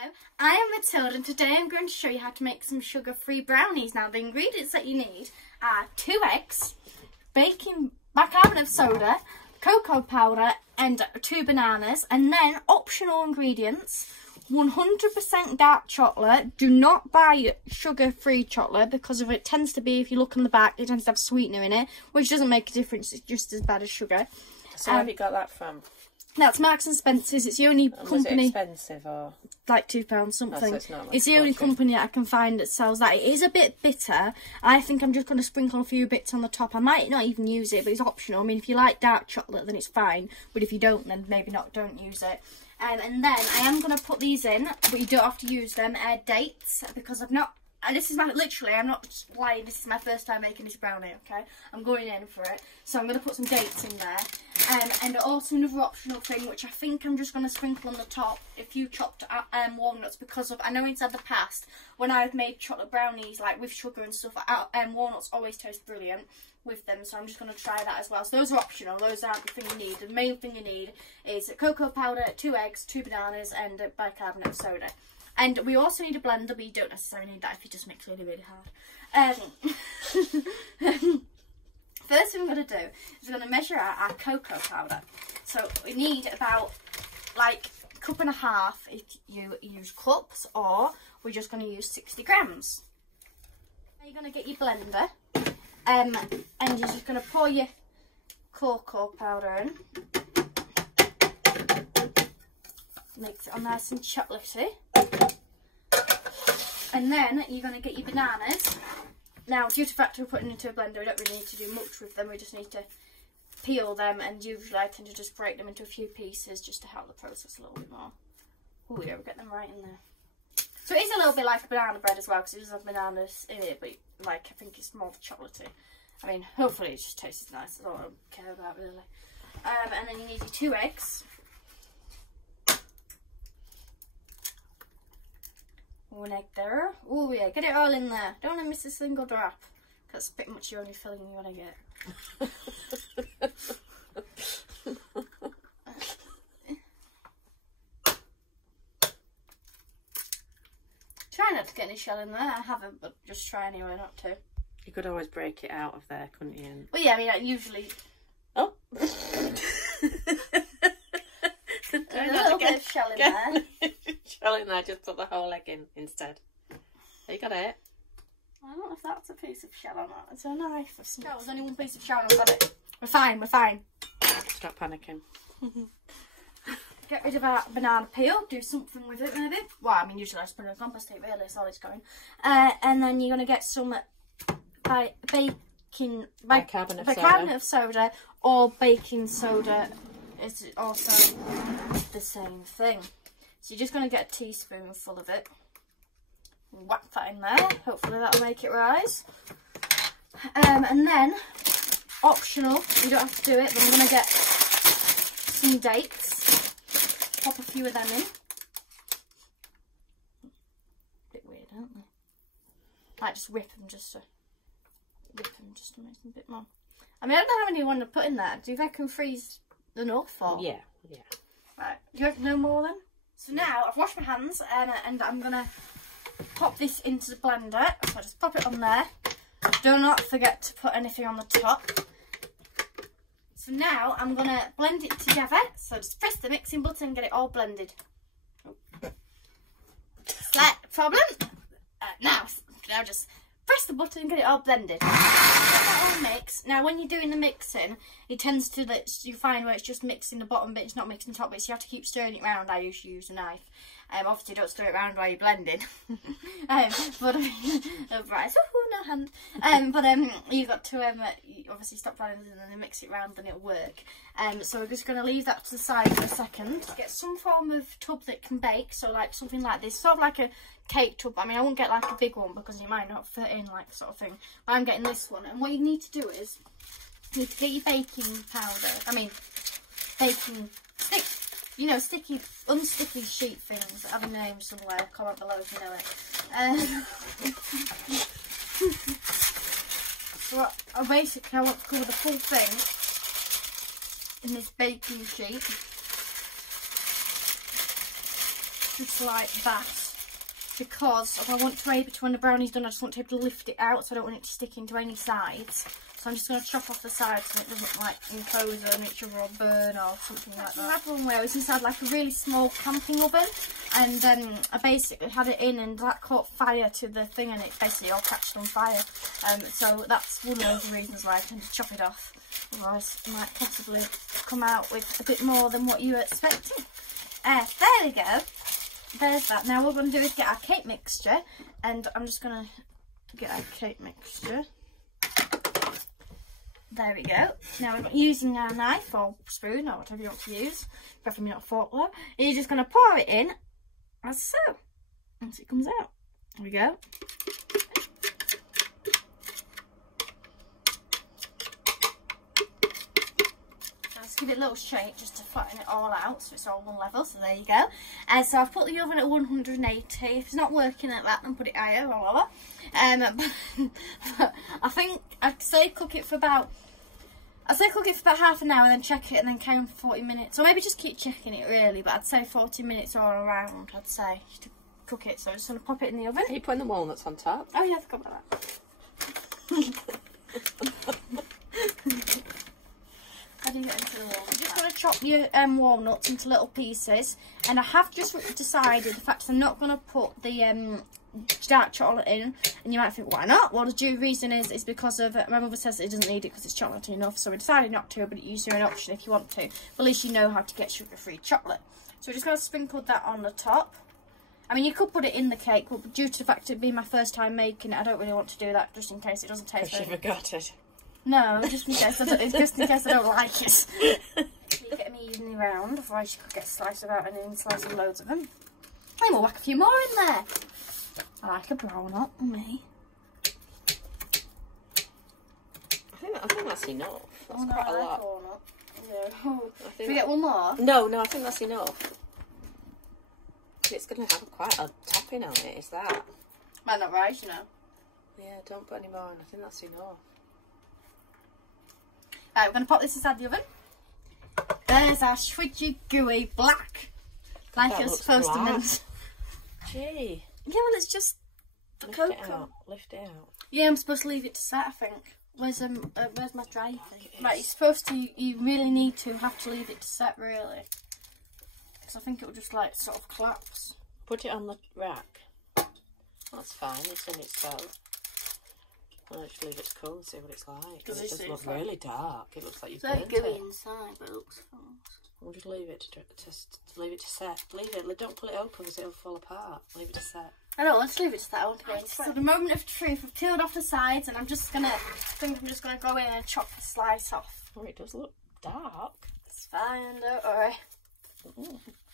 Hello, I am Matilda and today I'm going to show you how to make some sugar-free brownies. Now the ingredients that you need are 2 eggs, bicarbonate of soda, cocoa powder and 2 bananas, and then optional ingredients 100% dark chocolate. Do not buy sugar-free chocolate because it tends to be, if you look on the back, it tends to have sweetener in it, which doesn't make a difference. It's just as bad as sugar. So where have you got that from? That's Marks and Spencer's. It's the only company. Was it expensive or? Like £2 something. Oh, so it's the only company I can find that sells that. It is a bit bitter. I think I'm just going to sprinkle a few bits on the top. I might not even use it, but it's optional. I mean, if you like dark chocolate, then it's fine. But if you don't, then maybe don't use it. And then I am going to put these in, but you don't have to use them. Dates, because I've not. And this is literally, I'm not lying, this is my first time making this brownie, okay? I'm going in for it. So I'm going to put some dates in there. And also another optional thing, which I think I'm just going to sprinkle on the top, a few chopped walnuts, because of, I know inside the past, when I've made chocolate brownies, like with sugar and stuff, walnuts always taste brilliant with them. So I'm just going to try that as well. So those are optional, those aren't the thing you need. The main thing you need is cocoa powder, 2 eggs, 2 bananas, and bicarbonate of soda. And we also need a blender, but you don't necessarily need that if you just mix really, really hard. First thing we're going to do is we're going to measure out our cocoa powder. So we need about like a cup and a half if you use cups, or we're just going to use 60 grams. Now you're going to get your blender, and you're just going to pour your cocoa powder in. Makes it all nice and chocolatey. And then you're going to get your bananas. Now, due to the fact we're putting into a blender, we don't really need to do much with them. We just need to peel them, and usually I tend to just break them into a few pieces just to help the process a little bit more. Oh yeah, we'll get them right in there. So it is a little bit like a banana bread as well, because it does have bananas in it, but like I think it's more chocolatey. I mean, hopefully it just tastes nice. That's all I care about really. And then you need your 2 eggs. 1 egg there. Oh yeah, get it all in there. Don't want to miss a single drop. That's pretty much the only filling you want to get. Try not to get any shell in there. I haven't, but just try anyway not to. You could always break it out of there, couldn't you? Well, yeah, I mean, I usually. Oh. A little bit of shell in there. Shell in there, just put the whole egg in instead. You got it? I don't know if that's a piece of shell or not. It's a knife. There's only 1 piece of shell and I've got it. We're fine, we're fine. Stop panicking. Get rid of our banana peel. Do something with it maybe. Well, I mean, usually I just put it in a compost heap really, so it's going. And then you're going to get some bicarbonate of soda or baking soda. It's also the same thing. So you're just going to get a teaspoonful of it. Whack that in there. Hopefully that'll make it rise. And then, optional, you don't have to do it, but I'm going to get some dates. Pop a few of them in. Bit weird, aren't they? Like just whip them just to make them a bit more. I mean, I don't know how many you want to put in there. Do you reckon freeze enough? Or? Yeah. Right. Do you reckon no more then? So now I've washed my hands and I'm gonna pop this into the blender. So I just pop it on there. Do not forget to put anything on the top. So now I'm gonna blend it together. So just press the mixing button and get it all blended. Slight problem. Now just press the button and get it all blended. Get that all mixed. Now when you're doing the mixing, it tends to that you find where it's just mixing the bottom bit, it's not mixing the top bit, so you have to keep stirring it around. I usually use a knife. Obviously don't stir it around while you're blending. Right, so no hand. You've got to obviously stop blending and then mix it around, then it'll work. So we're just going to leave that to the side for a second. Get some form of tub that can bake, so like something like this, sort of like a cake tub. I mean, I won't get like a big one because you might not fit in, like sort of thing. But I'm getting this one, and what you need to do is you need to get your baking powder. I mean, baking stick. You know, sticky, unsticky sheet things that have a name somewhere. Comment below if you know it. So basically I want to cover the full thing in this baking sheet. just like that, because if I want to be able to, when the brownie's done, I just want to be able to lift it out, so I don't want it to stick into any sides. So I'm just going to chop off the sides so it doesn't like enclose on each other or burn or something like that. I had one where I was inside like a really small camping oven, and I basically had it in and that caught fire to the thing and it basically all catched on fire. So that's one of those reasons why I tend to chop it off. Otherwise it might possibly come out with a bit more than what you were expecting. There we go. There's that. Now what we're going to do is get our cake mixture, and I'm just going to get our cake mixture. There we go. Now we're using our knife or spoon or whatever you want to use, preferably not a fork though. You're just going to pour it in as so, once it comes out. There we go. Let's give it a little shake just to flatten it all out so it's all one level. So there you go. So I've put the oven at 180. If it's not working at that, then put it higher or lower. I think I'd say cook it for about half an hour, then check it, and then carry on for 40 minutes. Or maybe just keep checking it really, but I'd say 40 minutes or around, I'd say, to cook it. So I'm just going to pop it in the oven. Are you putting the walnuts on top? Oh yeah, I forgot about that. How do you get into the walnuts? You're just going to chop your walnuts into little pieces, and I have just decided the fact that I'm not going to put the dark chocolate in, and you might think, why not? Well, the reason is because of my mother says it doesn't need it because it's chocolatey enough, so we decided not to, but it is an option if you want to. But at least you know how to get sugar-free chocolate. So we're just going to sprinkle that on the top. I mean, you could put it in the cake, but due to the fact it being my first time making it, I don't really want to do that, just in case it doesn't taste She forgot it. No, just in case I don't like it. You get them evenly round, otherwise you could get sliced about and then slicing loads of them. And we'll whack a few more in there. I like a brown up on me. I think that's enough. That's quite a lot. Yeah. Can we get one more? No, I think that's enough. It's going to have quite a topping on it, is that? Might not rise, you know. Yeah, don't put any more on. I think that's enough. Right, we're going to pop this inside the oven. There's our squidgy gooey black. Like it was supposed to mint. Gee. Yeah, well, it's just the cocoa. Lift it out. Yeah, I'm supposed to leave it to set, I think. Where's my dry thing? Right, you're supposed to, you really need to have to leave it to set, really. Because I think it will just, like, sort of collapse. Put it on the rack. That's fine, it's in itself. I'll just leave it to cool and see what it's like. Because it does look really dark. It looks like you've burnt it. It's very gooey inside, but it looks fun. We'll just leave it to leave it to set. Leave it. Don't pull it open because it'll fall apart. Leave it to set. I don't want to leave it to that. I want to go inside. So the moment of truth, I've peeled off the sides, and I'm just gonna go in and chop the slice off. Oh, it does look dark. It's fine, don't worry.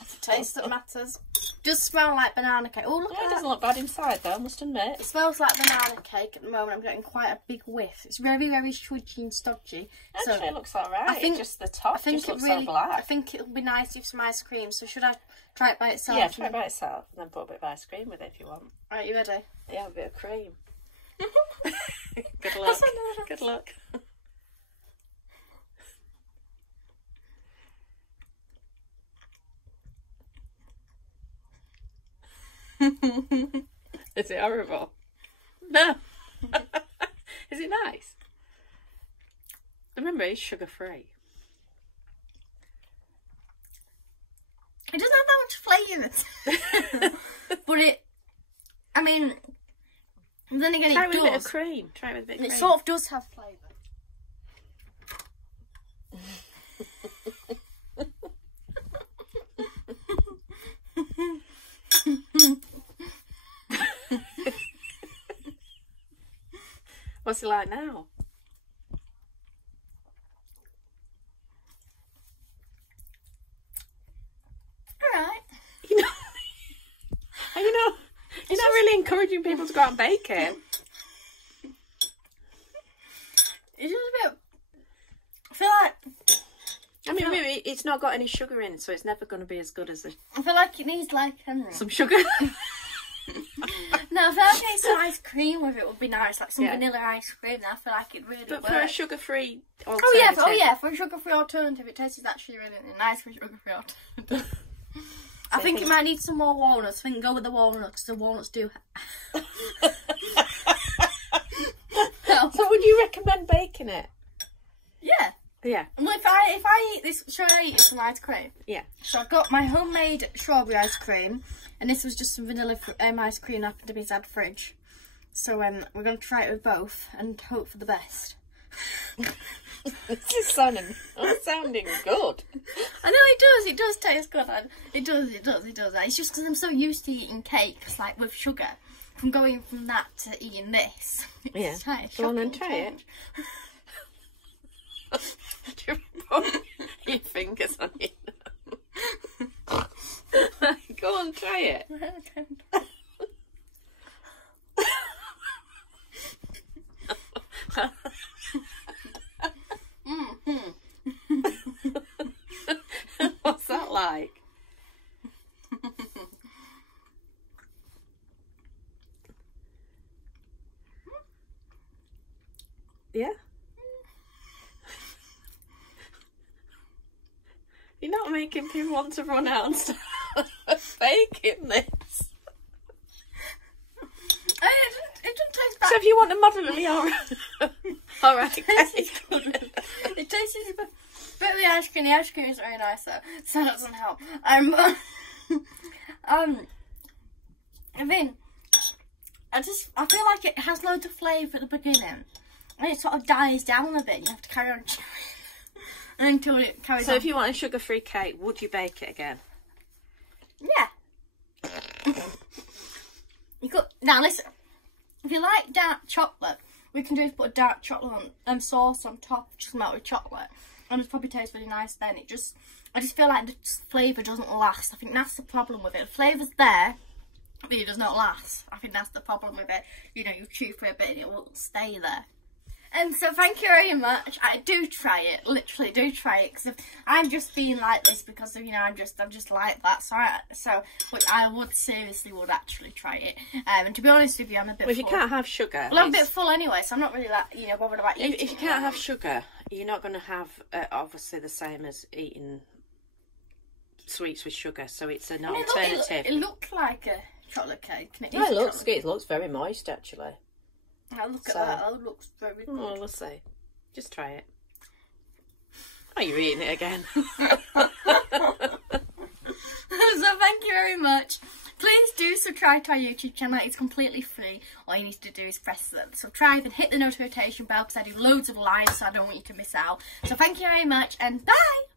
It's the taste that matters. Does smell like banana cake. Oh, look at that. It doesn't look bad inside though, I must admit. It smells like banana cake at the moment. I'm getting quite a big whiff. It's very, very swidgy and stodgy. Actually, so it looks alright. I think just the top just looks so black. I think it'll be nice with some ice cream. So should I try it by itself? Yeah, try it by itself and then put a bit of ice cream with it if you want. Alright, you ready? Yeah, a bit of cream. Good luck. Good luck. Is it horrible? No. Is it nice? Remember, it's sugar-free. It doesn't have that much flavour. But I mean, then again, Try it with a bit of cream. Try it with a bit of cream. It sort of does have flavour. What's it like now? Alright. You're not really encouraging people to go out and bake it. It's just a bit. I feel like. I mean, maybe it's not got any sugar in, so it's never going to be as good as the. I feel like it needs like some sugar. No, I feel like some ice cream with it would be nice, like some vanilla ice cream. I feel like it really. But works. for a sugar-free alternative. Oh yeah, for a sugar-free alternative, it tastes actually really nice for a sugar-free alternative. I think it might need some more walnuts. I think go with the walnuts because the walnuts do. So would you recommend baking it? Yeah. Yeah. Well, if I eat this, should I eat some ice cream? Yeah. So I've got my homemade strawberry ice cream, and this was just some vanilla ice cream that happened to be inside the fridge. So we're going to try it with both and hope for the best. This is sounding good. I know it does taste good. It does. It's just because I'm so used to eating cakes, like with sugar. From going from that to eating this. Yeah. Go on and try it. Do you put your fingers on it? Go on, try it. What's that like? Yeah? You're not making people want to run out and start baking this. It doesn't taste bad. So if you want a moderately alright cake. It tastes a bit of the ice cream. The ice cream is very nice though, so that doesn't help. I mean, I feel like it has loads of flavour at the beginning, and it sort of dies down a bit. You have to carry on until it carries on. So if you want a sugar-free cake, would you bake it again? Yeah. You could now listen. If you like dark chocolate, we can do is put a dark chocolate sauce on top, just melted chocolate, and it probably tastes really nice. Then I just feel like the flavour doesn't last. I think that's the problem with it. The flavour's there, but it does not last. I think that's the problem with it. You know, you chew for a bit and it won't stay there. And so thank you very much. I do try it, literally do try it, because I'm just being like this because of, you know, I'm just like that. But I would seriously actually try it. And to be honest with you, I'm a bit full. Well, if you can't have sugar. Well, I'm a bit full anyway, so I'm not really bothered about eating. If you can't have sugar, you're not going to have obviously the same as eating sweets with sugar. So it's an alternative. It looked like a chocolate cake. Yeah, it looks very moist actually. Now look at that, that looks very good. Oh, we'll see. Just try it. Oh, you're eating it again. So thank you very much. Please do subscribe to our YouTube channel. It's completely free. All you need to do is press the subscribe and hit the notification bell because I do loads of lives, so I don't want you to miss out. So thank you very much and bye!